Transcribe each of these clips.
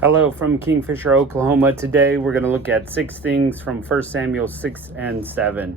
Hello from Kingfisher, Oklahoma. Today we're going to look at 6 things from 1 Samuel 6 and 7.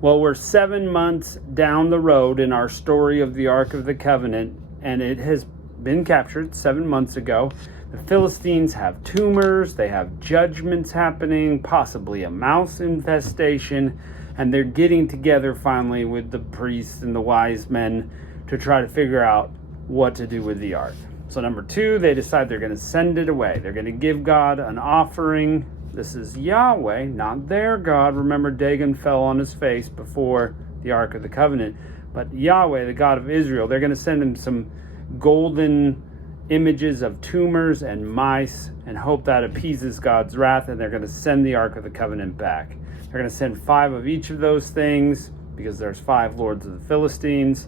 Well, we're 7 months down the road in our story of the Ark of the Covenant, and it has been captured 7 months ago. The Philistines have tumors, they have judgments happening, possibly a mouse infestation, and they're getting together finally with the priests and the wise men to try to figure out what to do with the ark. So number 2, they decide they're going to send it away. They're going to give God an offering. This is Yahweh, not their God. Remember, Dagon fell on his face before the Ark of the Covenant. But Yahweh, the God of Israel, they're going to send him some golden images of tumors and mice and hope that appeases God's wrath, and they're going to send the Ark of the Covenant back. They're going to send 5 of each of those things because there's 5 lords of the Philistines.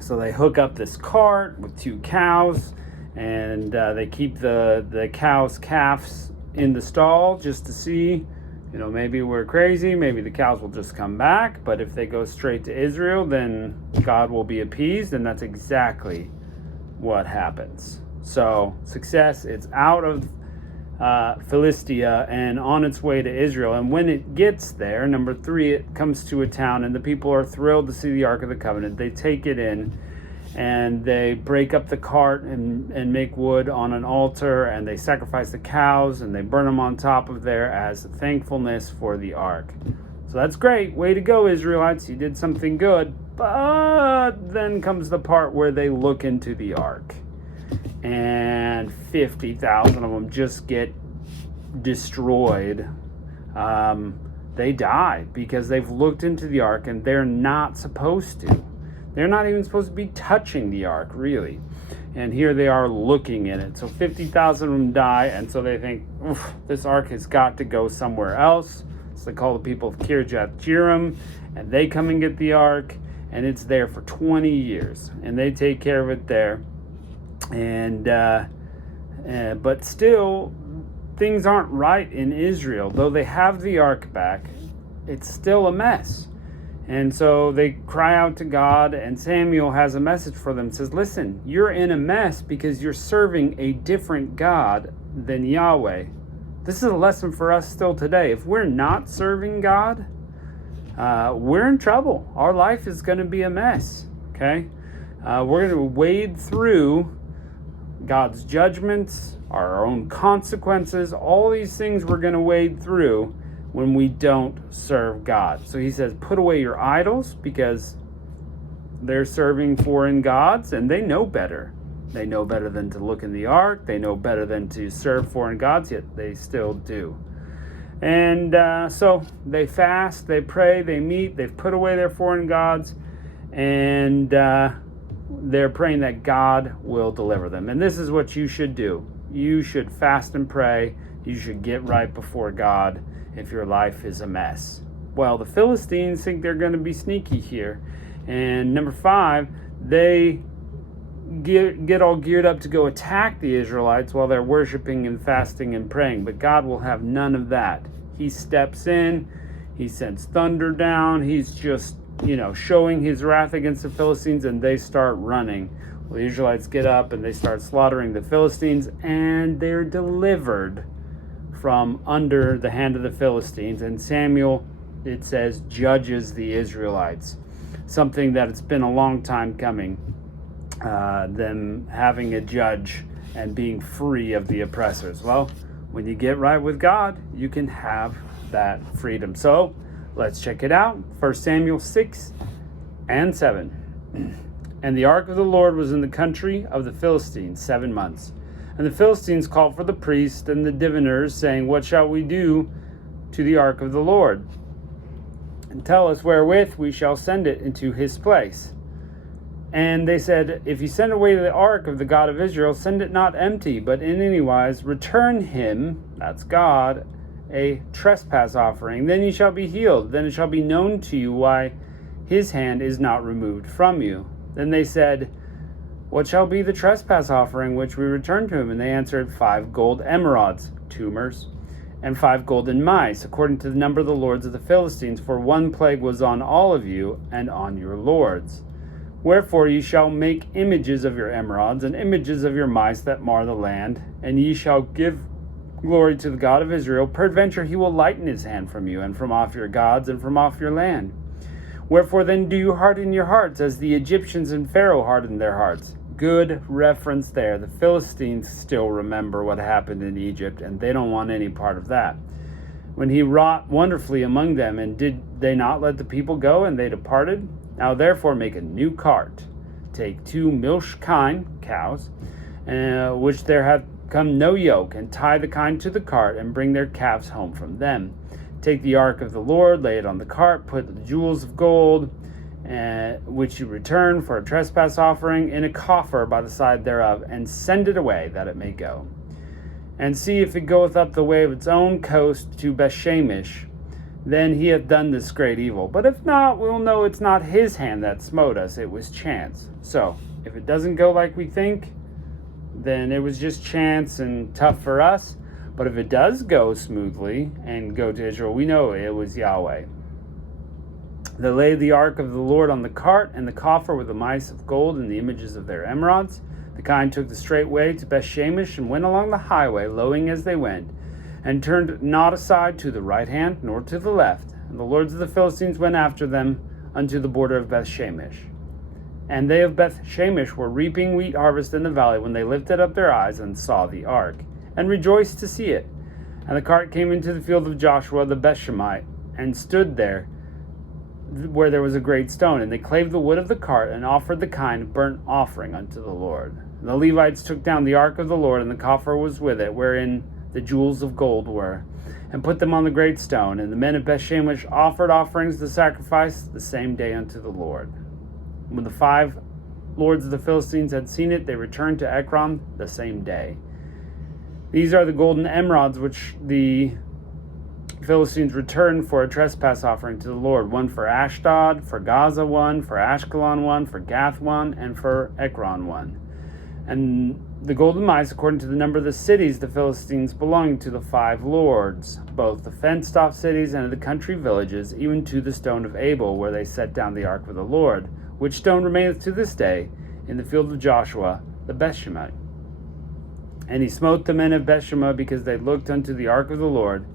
So they hook up this cart with 2 cows, and they keep the cows' calves in the stall just to see, maybe we're crazy, maybe the cows will just come back. But if they go straight to Israel, then God will be appeased, and that's exactly what happens. So success, it's out of Philistia and on its way to Israel. And when it gets there, number 3, it comes to a town, and the people are thrilled to see the Ark of the Covenant. They take it in, and they break up the cart and make wood on an altar, and they sacrifice the cows, and they burn them on top of there as thankfulness for the ark. So that's great. Way to go, Israelites. You did something good. But then comes the part where they look into the ark, and 50,000 of them just get destroyed. They die because they've looked into the ark, and they're not supposed to. They're not even supposed to be touching the ark, really. And here they are looking in it. So 50,000 of them die, and so they think, this ark has got to go somewhere else. So they call the people of Kirjath Jearim, and they come and get the ark, and it's there for 20 years. And they take care of it there. And but still, things aren't right in Israel. Though they have the ark back, it's still a mess. And so they cry out to God, and Samuel has a message for them. It says, listen, you're in a mess because you're serving a different God than Yahweh. This is a lesson for us still today. If we're not serving God, we're in trouble. Our life is going to be a mess, okay? We're going to wade through God's judgments, our own consequences, all these things we're going to wade through when we don't serve God. So he says, put away your idols, because they're serving foreign gods, and they know better. They know better than to look in the ark. They know better than to serve foreign gods, yet they still do. And so they fast, they pray, they meet, they've put away their foreign gods, and they're praying that God will deliver them. And this is what you should do. You should fast and pray. You should get right before God if your life is a mess. Well, the Philistines think they're going to be sneaky here. And number 5, they get all geared up to go attack the Israelites while they're worshiping and fasting and praying. But God will have none of that. He steps in. He sends thunder down. He's just, showing his wrath against the Philistines, and they start running. Well, the Israelites get up and they start slaughtering the Philistines, and they're delivered from under the hand of the Philistines. And Samuel, it says, judges the Israelites. Something that it's been a long time coming, them having a judge and being free of the oppressors. Well, when you get right with God, you can have that freedom. So let's check it out. 1 Samuel 6 and 7. And the ark of the Lord was in the country of the Philistines 7 months. And the Philistines called for the priests and the diviners, saying, what shall we do to the ark of the Lord? And tell us wherewith we shall send it into his place. And they said, if you send away the ark of the God of Israel, send it not empty, but in any wise return him, that's God, a trespass offering. Then ye shall be healed. Then it shall be known to you why his hand is not removed from you. Then they said, what shall be the trespass offering which we return to him? And they answered, 5 gold emerods, tumors, and 5 golden mice, according to the number of the lords of the Philistines. For 1 plague was on all of you and on your lords. Wherefore ye shall make images of your emerods, and images of your mice that mar the land, and ye shall give glory to the God of Israel. Peradventure he will lighten his hand from you, and from off your gods, and from off your land. Wherefore then do you harden your hearts, as the Egyptians and Pharaoh hardened their hearts? Good reference there. The Philistines still remember what happened in Egypt, and they don't want any part of that. When he wrought wonderfully among them, and did they not let the people go, and they departed? Now therefore make a new cart. Take 2 milch kine, cows, which there hath come no yoke, and tie the kine to the cart, and bring their calves home from them. Take the ark of the Lord, lay it on the cart, put the jewels of gold, which you return for a trespass offering, in a coffer by the side thereof, and send it away, that it may go. And see if it goeth up the way of its own coast to Bethshemesh, then he hath done this great evil. But if not, we'll know it's not his hand that smote us, it was chance. So, if it doesn't go like we think, then it was just chance and tough for us. But if it does go smoothly and go to Israel, we know it was Yahweh. They laid the ark of the Lord on the cart, and the coffer with the mice of gold and the images of their emerods. The kine took the straight way to Bethshemesh, and went along the highway, lowing as they went, and turned not aside to the right hand, nor to the left. And the lords of the Philistines went after them unto the border of Bethshemesh. And they of Bethshemesh were reaping wheat harvest in the valley, when they lifted up their eyes and saw the ark, and rejoiced to see it. And the cart came into the field of Joshua the Bethshemite, and stood there where there was a great stone. And they clave the wood of the cart, and offered the kine burnt offering unto the Lord. And the Levites took down the ark of the Lord, and the coffer was with it, wherein the jewels of gold were, and put them on the great stone. And the men of Bethshemesh offered offerings to sacrifice the same day unto the Lord. When the 5 lords of the Philistines had seen it, they returned to Ekron the same day. These are the golden emerods which the Philistines returned for a trespass offering to the Lord. 1 for Ashdod, for Gaza 1, for Ashkelon 1, for Gath 1, and for Ekron 1. And the golden mice, according to the number of the cities the Philistines belonging to the 5 lords, both the fenced-off cities and the country villages, even to the stone of Abel, where they set down the ark of the Lord, which stone remaineth to this day in the field of Joshua the Bethshemite. And he smote the men of Bethshemah, because they looked unto the ark of the Lord.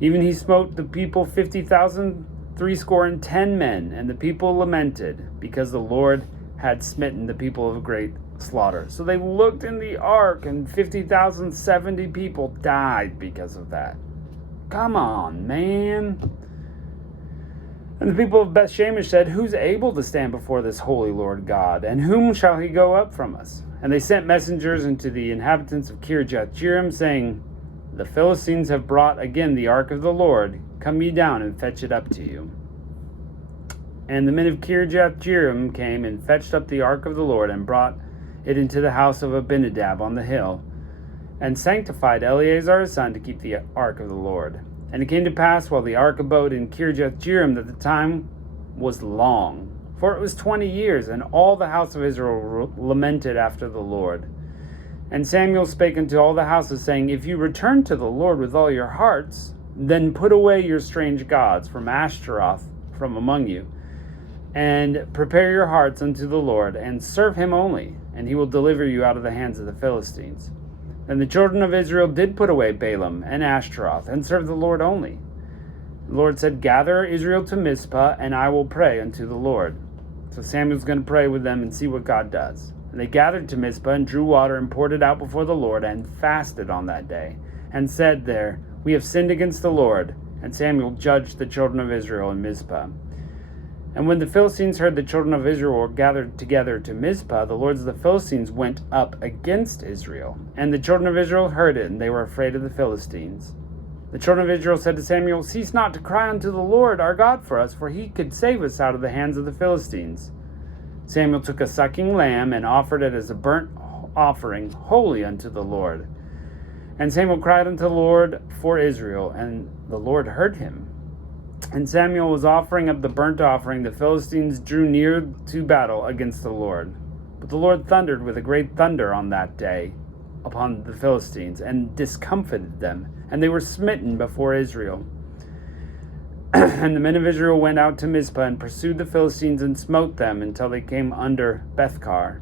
Even he smote the people 50,000, 70 men, and the people lamented, because the Lord had smitten the people of a great slaughter. So they looked in the ark, and 50,000, 70 people died because of that. Come on, man. And the people of Bethshemesh said, Who's able to stand before this holy Lord God? And whom shall he go up from us? And they sent messengers unto the inhabitants of Kirjath-jearim, saying, The Philistines have brought again the ark of the Lord. Come ye down and fetch it up to you. And the men of Kirjath-jearim came and fetched up the ark of the Lord, and brought it into the house of Abinadab on the hill, and sanctified Eleazar his son to keep the ark of the Lord. And it came to pass, while the ark abode in Kirjath-jearim, that the time was long, for it was 20 years, and all the house of Israel lamented after the Lord. And Samuel spake unto all the houses, saying, If you return to the Lord with all your hearts, then put away your strange gods from Ashtaroth from among you, and prepare your hearts unto the Lord, and serve him only, and he will deliver you out of the hands of the Philistines. And the children of Israel did put away Balaam and Ashtaroth, and serve the Lord only. The Lord said, Gather Israel to Mizpah, and I will pray unto the Lord. So Samuel's going to pray with them and see what God does. And they gathered to Mizpah, and drew water, and poured it out before the Lord, and fasted on that day, and said there, We have sinned against the Lord. And Samuel judged the children of Israel in Mizpah. And when the Philistines heard the children of Israel were gathered together to Mizpah, the lords of the Philistines went up against Israel. And the children of Israel heard it, and they were afraid of the Philistines. The children of Israel said to Samuel, Cease not to cry unto the Lord our God for us, for he could save us out of the hands of the Philistines. Samuel took a sucking lamb, and offered it as a burnt offering, holy unto the Lord. And Samuel cried unto the Lord for Israel, and the Lord heard him. And Samuel was offering up the burnt offering. The Philistines drew near to battle against the Lord. But the Lord thundered with a great thunder on that day upon the Philistines, and discomfited them, and they were smitten before Israel. And the men of Israel went out to Mizpah and pursued the Philistines and smote them until they came under Bethkar.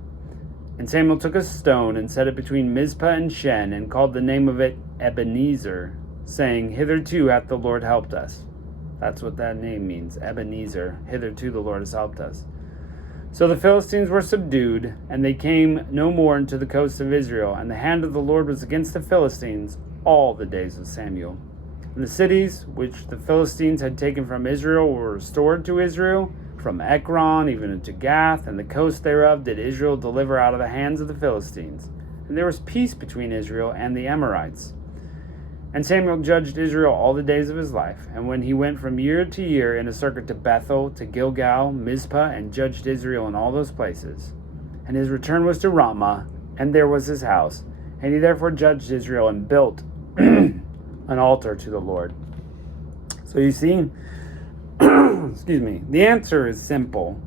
And Samuel took a stone and set it between Mizpah and Shen, and called the name of it Ebenezer, saying, Hitherto hath the Lord helped us. That's what that name means, Ebenezer. Hitherto the Lord has helped us. So the Philistines were subdued, and they came no more into the coast of Israel. And the hand of the Lord was against the Philistines all the days of Samuel. And the cities which the Philistines had taken from Israel were restored to Israel, from Ekron even unto Gath, and the coast thereof did Israel deliver out of the hands of the Philistines. And there was peace between Israel and the Amorites. And Samuel judged Israel all the days of his life. And when he went from year to year in a circuit to Bethel, to Gilgal, Mizpah, and judged Israel in all those places. And his return was to Ramah, and there was his house. And he therefore judged Israel and built an altar to the Lord. So you see, excuse me, the answer is simple.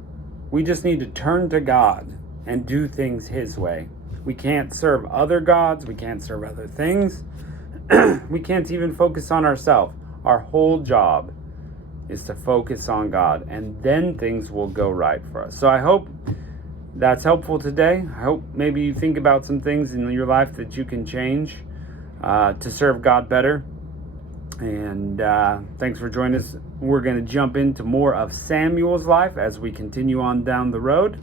We just need to turn to God and do things his way. We can't serve other gods. We can't serve other things. We can't even focus on ourselves. Our whole job is to focus on God, and then things will go right for us. So I hope that's helpful today. I hope maybe you think about some things in your life that you can change to serve God better. And thanks for joining us. We're going to jump into more of Samuel's life as we continue on down the road,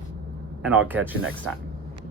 and I'll catch you next time.